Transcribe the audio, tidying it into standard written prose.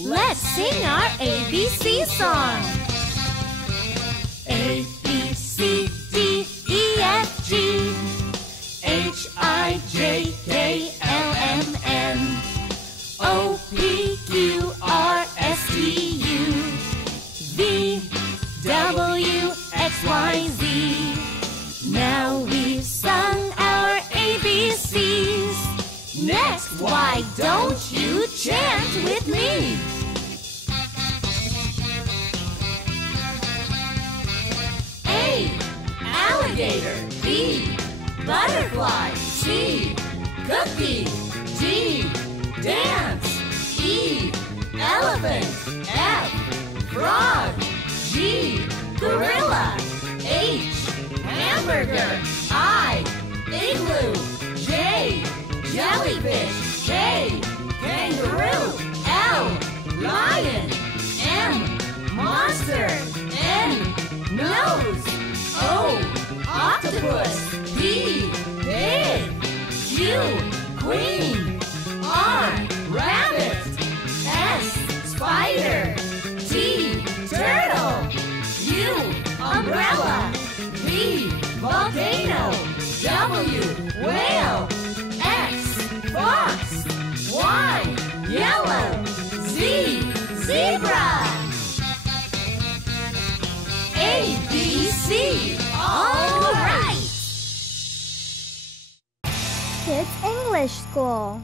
Let's sing our ABC song. A, B, C, D, E, F, G, H, I, J, K, L, M, N, O, P, Q, R, S, T, U, V, W, X, Y, Z. Now we've sung our ABCs. Next, why don't you chant with me? A, alligator. B, butterfly. C, cookie. D, dance. E, elephant. F, frog. G, gorilla. H, hamburger. I, igloo. J, jellyfish. K, kangaroo. L, lion. M, monster. N, nose. O, octopus. P, pig. Q, queen. R, rabbit. S, spider. T, turtle. U, umbrella. V, volcano. W, whale. X, fox. Y, yellow. Z, zebra. A, B, C. All right. Kids English School.